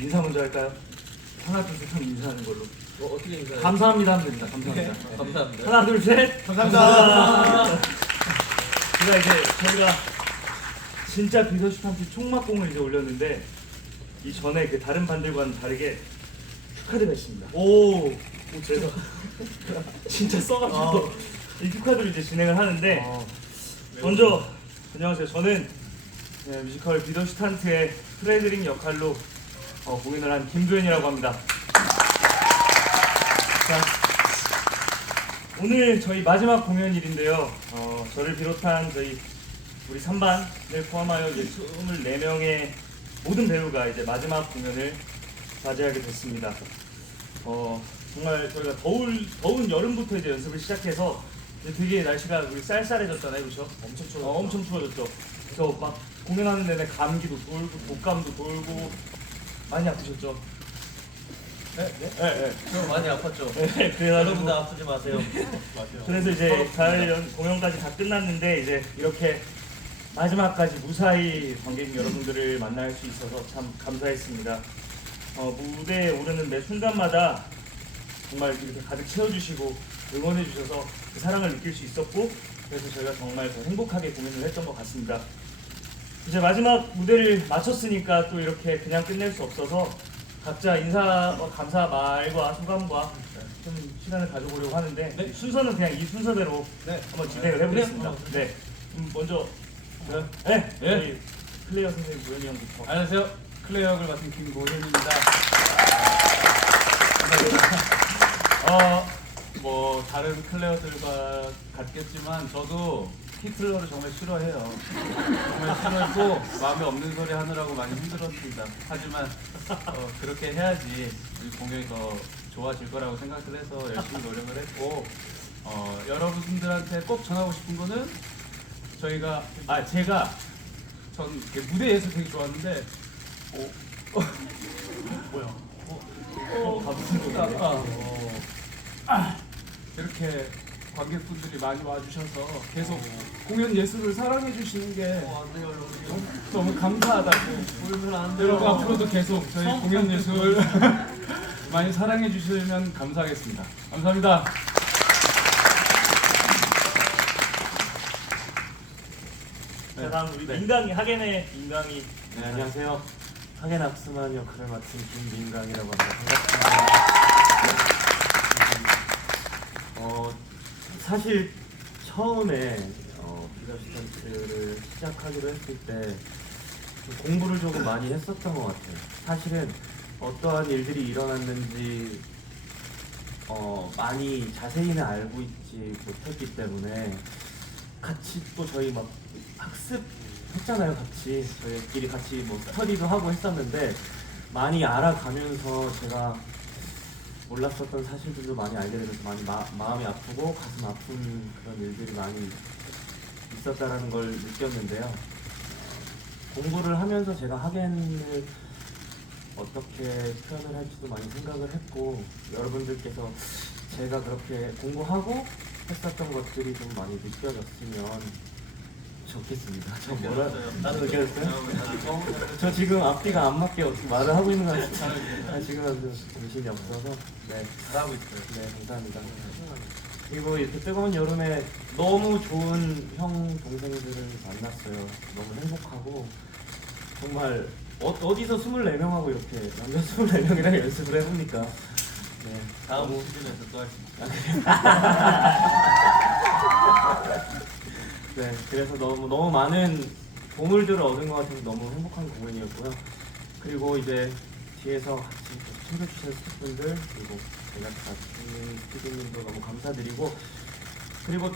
인사 먼저 할까요? 하나 둘 셋 하면 인사하는 걸로. 뭐 어떻게 인사해요? 감사합니다 하면 됩니다. 감사합니다. 네, 감사합니다. 하나 둘 셋. 감사합니다. 제가 이제 저희가 진짜 비서슈탄트 총막공을 이제 올렸는데 이 전에 그 다른 반들과는 다르게 축하드가 있습니다. 오. 그래서 진짜 써가지고 이 축하드를 이제 진행을 하는데 어, 먼저 안녕하세요. 저는 네, 뮤지컬 비더슈탄트의 프레드링 역할로 어, 공연을 한 김도현이라고 합니다. 자, 오늘 저희 마지막 공연일인데요. 어, 저를 비롯한 저희 우리 3반을 포함하여 이제 24명의 모든 배우가 이제 마지막 공연을 맞이하게 됐습니다. 어, 정말 저희가 더울, 더운 여름부터 이제 연습을 시작해서 이제 되게 날씨가 우리 쌀쌀해졌잖아요, 그렇죠? 엄청 추워, 어, 엄청 추워졌죠. 그래서 막 공연하는 내내 감기도 돌고 독감도 돌고 많이 아프셨죠? 네, 네. 네, 네. 저 많이 아팠죠. 네, 그래가지고 여러분들 아프지 마세요. 맞아요. 그래서 이제 잘 연- 공연까지 다 끝났는데 이제 이렇게 마지막까지 무사히 관객 여러분들을 만날 수 있어서 참 감사했습니다. 어, 무대에 오르는 매 순간마다 정말 이렇게 가득 채워주시고 응원해 주셔서 그 사랑을 느낄 수 있었고 그래서 저희가 정말 더 행복하게 공연을 했던 것 같습니다. 이제 마지막 무대를 마쳤으니까 또 이렇게 그냥 끝낼 수 없어서 각자 인사 어, 감사 말과 소감과 좀 시간을 가져보려고 하는데 네. 순서는 그냥 이 순서대로 네. 한번 진행을 해보겠습니다. 그래요? 네, 음, 먼저 네. 네, 예. 저희 플레이어 선생님 고현이 형부터. 안녕하세요. 클레어 역을 맡은 김고현입니다. 어, 뭐 다른 클레어들과 같겠지만 저도 히틀러를 정말 싫어해요. 정말 싫어했고 마음에 없는 소리 하느라고 많이 힘들었습니다. 하지만 어, 그렇게 해야지 우리 공연이 더 좋아질 거라고 생각을 해서 열심히 노력을 했고 어, 여러분들한테 꼭 전하고 싶은 거는 저희가 아 제가 전 무대에서 되게 좋았는데 어, 뭐야? 어, 어, 다 무슨 아, 곡이에요? 아, 어. 아, 이렇게 관객분들이 많이 와주셔서 계속 공연 예술을 사랑해 주시는 게 너무 감사하다고 여러분 앞으로도 계속 저희 공연 예술 많이 사랑해 주시면 감사하겠습니다. 감사합니다. 자, 다음 우리 네. 민강이 하겐의 민강이 네, 안녕하세요. 하겐 악스만 역할을 맡은 김민강이라고 합니다. 반갑습니다. 어, 사실 처음에 어, 비더스턴트를 시작하기로 했을 때좀 공부를 조금 많이 했었던 것 같아요. 사실은 어떠한 일들이 일어났는지 어, 많이 자세히는 알고 있지 못했기 때문에 같이 또 저희 막 학습 했잖아요 같이 저희끼리 같이 뭐 스터디도 하고 했었는데 많이 알아가면서 제가 몰랐었던 사실들도 많이 알게 되면서 많이 마, 마음이 아프고 가슴 아픈 그런 일들이 많이 있었다라는 걸 느꼈는데요 어, 공부를 하면서 제가 하겐을 어떻게 표현을 할지도 많이 생각을 했고 여러분들께서 제가 그렇게 공부하고 했었던 것들이 좀 많이 느껴졌으면 좋겠습니다. 저 뭐라 나도 느껴졌어요? 저 지금 앞뒤가 안 맞게 어떻게 말을 하고 있는 것 같아요. 아, 지금은 좀 정신이 없어서 네, 잘하고 있어요. 네 감사합니다. 그리고 이렇게 뜨거운 여름에 너무 좋은 형 동생들을 만났어요. 너무 행복하고 정말 어, 어디서 24명하고 이렇게 남자 24명이랑 연습을 해보니까 네, 다음 너무 시즌에서 또 할 수 있어요. 네, 그래서 너무 너무 많은 보물들을 얻은 것 같아서 너무 행복한 공연이었고요. 그리고 이제 뒤에서 같이 또 챙겨주신 스태프분들 그리고 제가 같이 스튜디오님도 너무 감사드리고 그리고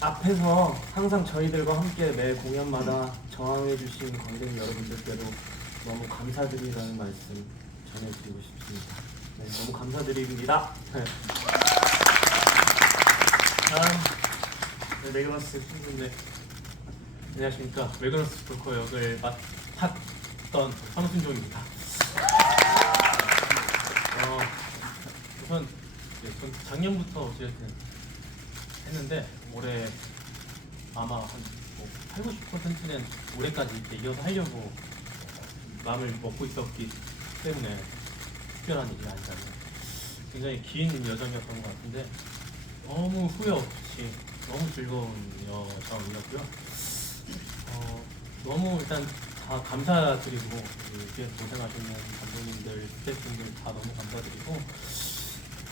앞에서 항상 저희들과 함께 매 공연마다 저항해주신 관객 여러분들께도 너무 감사드리다는 말씀 전해드리고 싶습니다. 네, 너무 감사드립니다. 네. 다음 네, 메가마스 팬분들 안녕하십니까 외그러스 브로커 역을 맡았던 황순종입니다. 어, 전 작년부터 어쨌든 했는데 올해 아마 한뭐 8, 90%는 올해까지 이렇게 이어서 하려고 마음을 먹고 있었기 때문에 특별한 일이 아니라면 굉장히 긴 여정이었던 것 같은데 너무 후회 없이 너무 즐거운 여정이었고요. 어, 너무 일단 다 감사드리고 뒤에 고생하시는 감독님들, 스태프분들 다 너무 감사드리고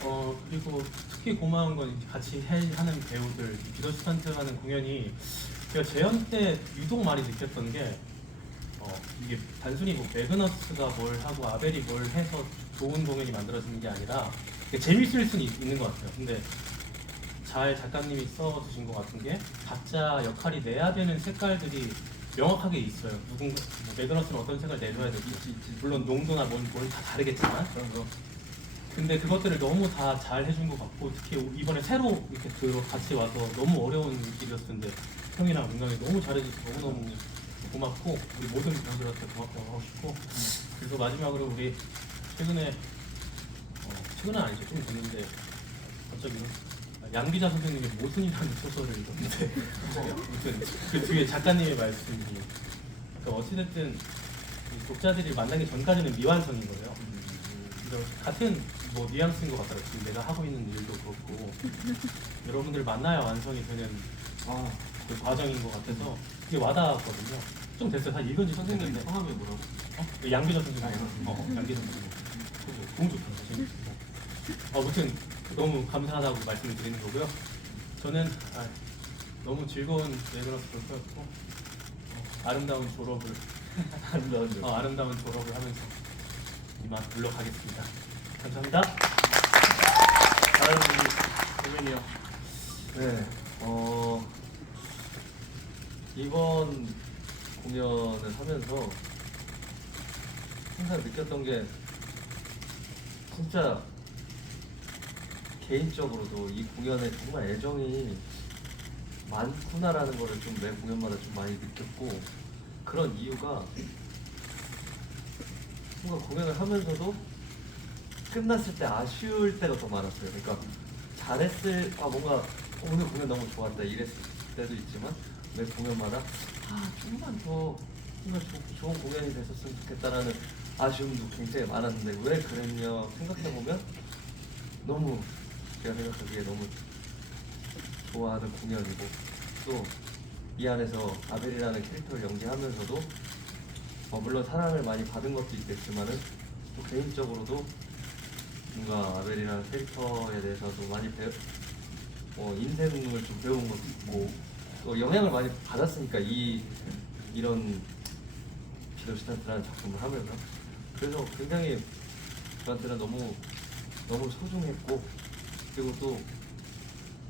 어 그리고 특히 고마운 건 같이 해, 하는 배우들 비더스탄트 하는 공연이 제가 재연 때 유독 많이 느꼈던 게 어, 이게 단순히 뭐 매그너스가 뭘 하고 아벨이 뭘 해서 좋은 공연이 만들어지는 게 아니라 재밌을 수는 있- 있는 것 같아요. 근데 잘 작가님이 써주신 것 같은 게 각자 역할이 내야 되는 색깔들이 명확하게 있어요. 누군가 뭐 매그너스는 어떤 색을 내줘야 될지 물론 농도나 뭔다 다르겠지만 그런 거. 근데 그것들을 너무 다 잘 해준 것 같고 특히 이번에 새로 이렇게 들어 같이 와서 너무 어려운 일이었을 텐데 형이랑 민강이 너무 잘해줘서 너무너무 고맙고 우리 모든 배우들한테 고맙다고 하고 싶고 그리고 마지막으로 우리 최근에 어, 최근은 아니죠 좀 됐는데 갑자기 양기자 선생님의 모순이라는 소설을 읽었는데 아무튼 그 뒤에 작가님의 말씀이 그러니까 어찌됐든 이 독자들이 만나기 전까지는 미완성인 거예요. 같은 뭐 뉘앙스인 것 같아요. 지금 내가 하고 있는 일도 그렇고 여러분들 만나야 완성이 되는 아, 그 과정인 것 같아서 그게 와닿았거든요. 좀 됐어요. 다 읽은 지 선생님 됐는데. 성함이 뭐라고? 어? 그 양기자 선생님. 아, 양기자 어, 양기자 선생님. 그죠. 공주 선생님. 어, 아무튼 너무 감사하다고 말씀을 드리는 거고요. 저는 아, 너무 즐거운 레그너스 골프였고 어, 아름다운 졸업을 아름다운 점. 어, 아름다운 졸업을 하면서 이만 물러가겠습니다. 감사합니다. 다음 도면이요. 네, 어 이번 공연을 하면서 항상 느꼈던 게 진짜 개인적으로도 이 공연에 정말 애정이 많구나라는 거를 좀 매 공연마다 좀 많이 느꼈고 그런 이유가 뭔가 공연을 하면서도 끝났을 때 아쉬울 때가 더 많았어요. 그러니까 잘했을 아 뭔가 오늘 공연 너무 좋았다 이랬을 때도 있지만 매 공연마다 아 좀만 더 정말 조- 좋은 공연이 됐었으면 좋겠다라는 아쉬움도 굉장히 많았는데 왜 그랬냐 생각해 보면 너무 제가 생각하기에 너무 좋아하는 공연이고 또 이 안에서 아벨이라는 캐릭터를 연기하면서도 어, 물론 사랑을 많이 받은 것도 있겠지만은 또 개인적으로도 뭔가 아벨이라는 캐릭터에 대해서도 많이 배우 어, 인생을 좀 배운 것도 있고 또 영향을 많이 받았으니까 이 이런 비더스탄트라는 작품을 하면서. 그래서 굉장히 저한테는 너무 너무 소중했고 그리고 또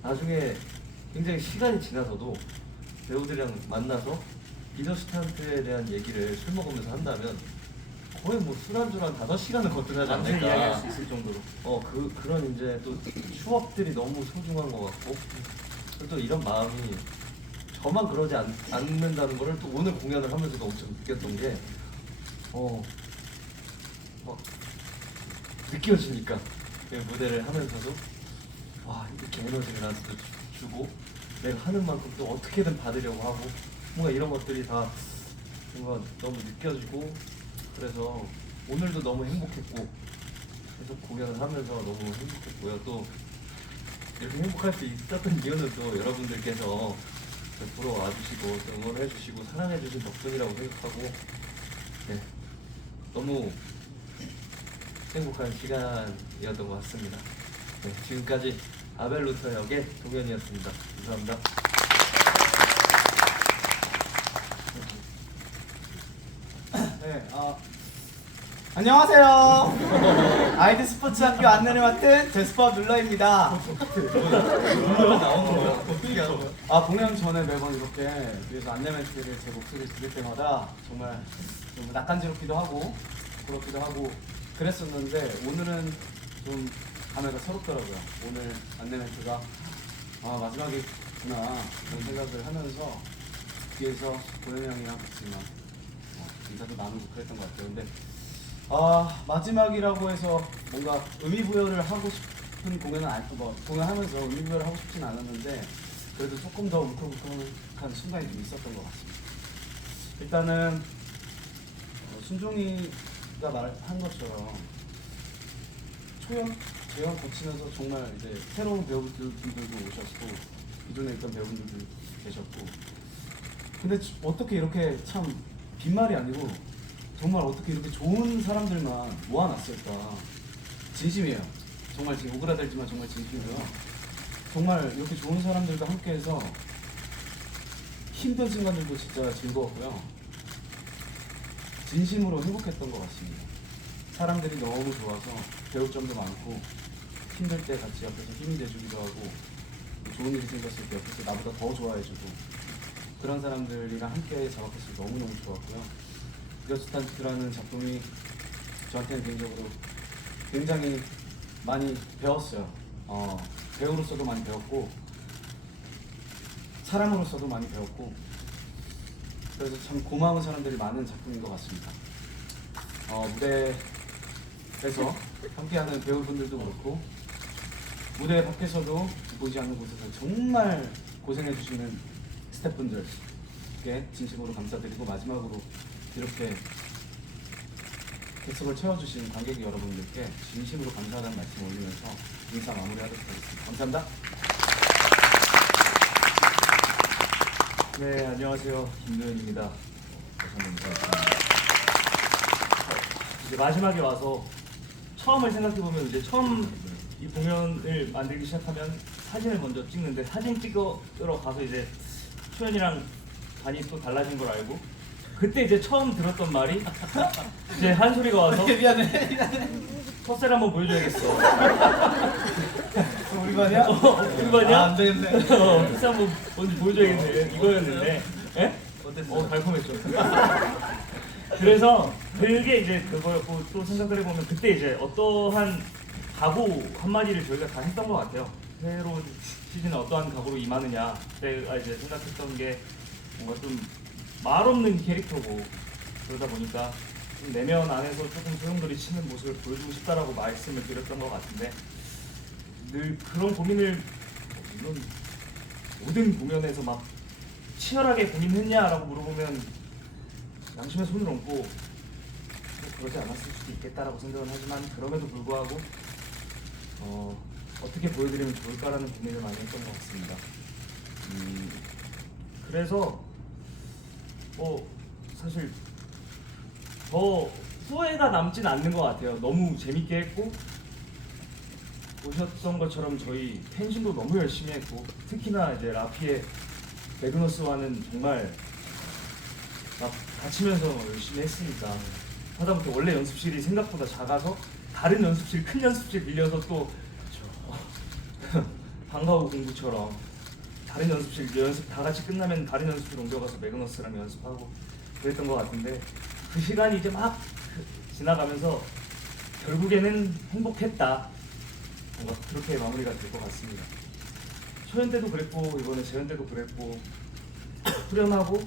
나중에 굉장히 시간이 지나서도 배우들이랑 만나서 비더스탄트에 대한 얘기를 술 먹으면서 한다면 거의 뭐 술안주로 한 다섯 시간을 거뜬하지 남들 않을까 이야기할 수 있을 정도로. 어, 그, 그런 이제 또 추억들이 너무 소중한 것 같고, 그리고 또 이런 마음이 저만 그러지 않, 않는다는 거를 또 오늘 공연을 하면서도 엄청 느꼈던 게, 어, 막 느껴지니까. 그 무대를 하면서도, 와, 이렇게 에너지를 나한테 또 주- 주고, 내가 하는 만큼 또 어떻게든 받으려고 하고, 뭔가 이런 것들이 다 뭔가 너무 느껴지고, 그래서 오늘도 너무 행복했고, 계속 공연을 하면서 너무 행복했고요. 또 이렇게 행복할 수 있었던 이유는 또 여러분들께서 저 보러 와주시고 또 응원해주시고 사랑해주신 덕분이라고 생각하고 네, 너무 행복한 시간이었던 것 같습니다. 네, 지금까지 아벨루터 역의 동현이었습니다. 감사합니다. 네, 어, 안녕하세요. 아이드 스포츠 학교 안내를 맡은 제스퍼 눌러입니다. 나오는 거야? 아 공연 전에 매번 이렇게 위에서 안내 멘트를 제 목소리를 들을 때마다 정말 좀 낯간지럽기도 하고 그렇기도 하고 그랬었는데 오늘은 좀 감회가 새롭더라고요. 오늘 안내 멘트가 아 마지막이구나 이런 생각을 하면서 뒤에서 고현이 형이랑 같이 막 어, 인사도 나누고 그랬던 것 같아요. 근데 아 마지막이라고 해서 뭔가 의미 부여를 하고 싶은 공연은 아니, 뭐 공연하면서 의미 부여를 하고 싶진 않았는데 그래도 조금 더 울컥울컥한 순간이 좀 있었던 것 같습니다. 일단은 어, 순종이 씨가 말한 것처럼 초연, 재연 거치면서 정말 이제 새로운 배우분들도 오셨고 기존에 있던 배우분들도 계셨고 근데 지- 어떻게 이렇게 참 빈말이 아니고 정말 어떻게 이렇게 좋은 사람들만 모아놨을까. 진심이에요. 정말 지금 오그라들지만 정말 진심이고요. 정말 이렇게 좋은 사람들과 함께해서 힘든 순간들도 진짜 즐거웠고요. 진심으로 행복했던 것 같습니다. 사람들이 너무 좋아서 배울 점도 많고 힘들 때 같이 옆에서 힘이 돼주기도 하고 또 좋은 일이 생겼을 때 옆에서 나보다 더 좋아해주고 그런 사람들이랑 함께 작업했을 때 너무너무 좋았고요 비어스탄트라는 작품이 저한테는 개인적으로 굉장히 많이 배웠어요. 어, 배우로서도 많이 배웠고 사람으로서도 많이 배웠고 그래서 참 고마운 사람들이 많은 작품인 것 같습니다. 어, 무대에서 함께하는 배우분들도 그렇고 무대 밖에서도 보지 않는 곳에서 정말 고생해 주시는 스태프분들께 진심으로 감사드리고 마지막으로 이렇게 객석을 채워주신 관객 여러분들께 진심으로 감사하다는 말씀 올리면서 인사 마무리하도록 하겠습니다. 감사합니다. 네, 안녕하세요. 김도현입니다. 한번 인사드립니다. 이제 마지막에 와서 처음을 생각해보면 이제 처음 이 공연을 만들기 시작하면 사진을 먼저 찍는데 사진 찍으러 가서 이제 초연이랑 반이 또 달라진 걸 알고 그때 이제 처음 들었던 말이 이제 한 소리가 와서 미안해. 첫셀 한번 보여줘야겠어. 우리 반이야? 어, 우리 반이야? 아, 안 되겠네. 어, 첫셀 한번 먼저 보여줘야겠네. 이거였는데. 예? 어땠어요? 어, 달콤했죠. 그래서 그게 이제 그거였고 또 생각을 해보면 그때 이제 어떠한 각오 한마디를 저희가 다 했던 것 같아요. 새로운 시즌에 어떠한 각오로 임하느냐 그때가 이제 생각했던 게 뭔가 좀 말 없는 캐릭터고 그러다 보니까 좀 내면 안에서 조금 소용돌이 치는 모습을 보여주고 싶다라고 말씀을 드렸던 것 같은데 늘 그런 고민을 물론 모든 공연에서 막 치열하게 고민했냐라고 물어보면 양심에 손을 얹고 뭐 그러지 않았을 수도 있겠다라고 생각은 하지만 그럼에도 불구하고 어, 어떻게 보여드리면 좋을까라는 고민을 많이 했던 것 같습니다. 음, 그래서 뭐 사실 더 후회가 남진 않는 것 같아요. 너무 재밌게 했고 보셨던 것처럼 저희 펜싱도 너무 열심히 했고 특히나 이제 라피의 매그너스와는 정말 막 다치면서 열심히 했으니까 하다못해 원래 연습실이 생각보다 작아서 다른 연습실 큰 연습실 빌려서 또 어, 방과후 공부처럼 다른 연습실 연습 다 같이 끝나면 다른 연습실 옮겨가서 매그너스랑 연습하고 그랬던 것 같은데 그 시간이 이제 막 지나가면서 결국에는 행복했다 뭔가 그렇게 마무리가 될 것 같습니다. 초연 때도 그랬고 이번에 재연 때도 그랬고 후련하고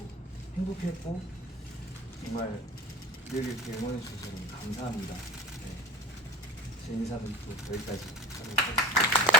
행복했고 정말 늘 이렇게 응원해 주셔서 감사합니다. 네. 제 인사는 또 여기까지 하도록 하겠습니다.